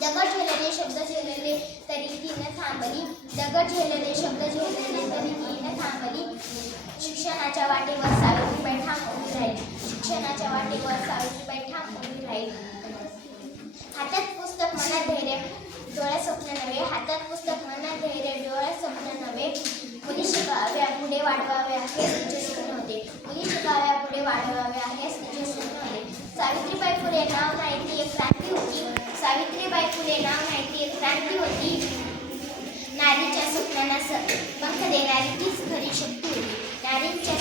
दगड झेलले शब्द झेलले तरी ती न थांबली, दगड झेलले शब्द झेलले तरी ती न थांबली. शिक्षणाच्या वाटेवर सावित्रीबाई ठाम उभी राहिली, शिक्षणाच्या वाटेवर सावित्रीबाई ठाम उभी राहिली. हातात पुस्तक मनात धैर्य डोळ्यात स्वप्न नव्हे, हातात पुस्तक मनात धैर्य डोळ्यात स्वप्न नव्हे. मुली शिकाव्या पुढे वाढवाव्या हेच तिचे स्वप्न होते, मुली शिकाव्या पुढे वाढवाव्या हेच तिचे स्वप्न होते. सावित्रीबाई फुले नाव नाही ती एक क्रांती होती, सावित्रीबाई फुले नाव नाही ती एक क्रांती होती. नारीच्या स्वप्नांना पंख देणारी तीच खरी शक्ती होती, नारीच्या